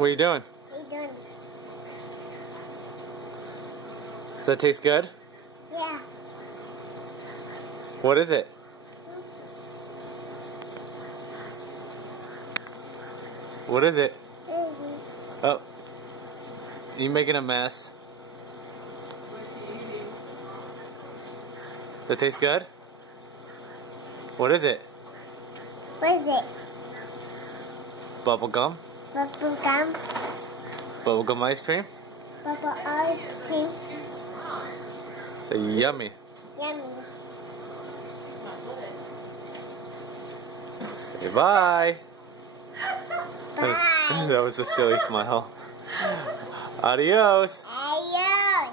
What are you doing? What are you doing? Does that taste good? Yeah. What is it? What is it? Oh. You making a mess. Does that taste good? What is it? What is it? Bubble gum? Bubble gum. Bubble gum ice cream? Bubble ice cream. Say yummy. Yummy. Say bye. Bye. That was a silly smile. Adios. Adios.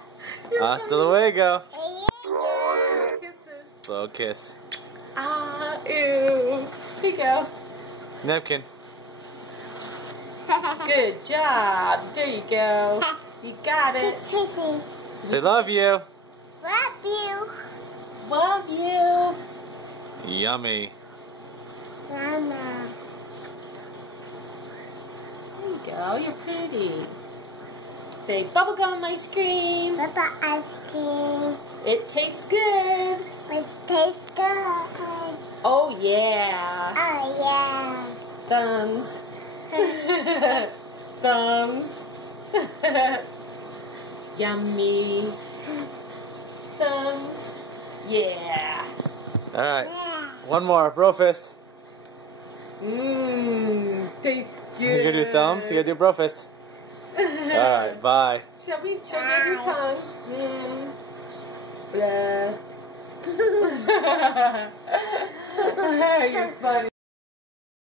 Hasta luego. Adios. Kisses. Blow a kiss. Ah, ew. Here you go. Napkin. Good job. There you go. You got it. Kissy. Say love you. Love you. Love you. Yummy. Mama. There you go. You're pretty. Say bubblegum ice cream. Bubble ice cream. It tastes good. It tastes good. Oh, yeah. Oh, yeah. Thumbs. Thumbs. Yummy. Thumbs. Yeah. Alright. Yeah. One more. Bro fist. Tastes good. You gotta do thumbs. You gotta do bro fist. Alright. Bye. Show me your tongue. Blah. You're funny.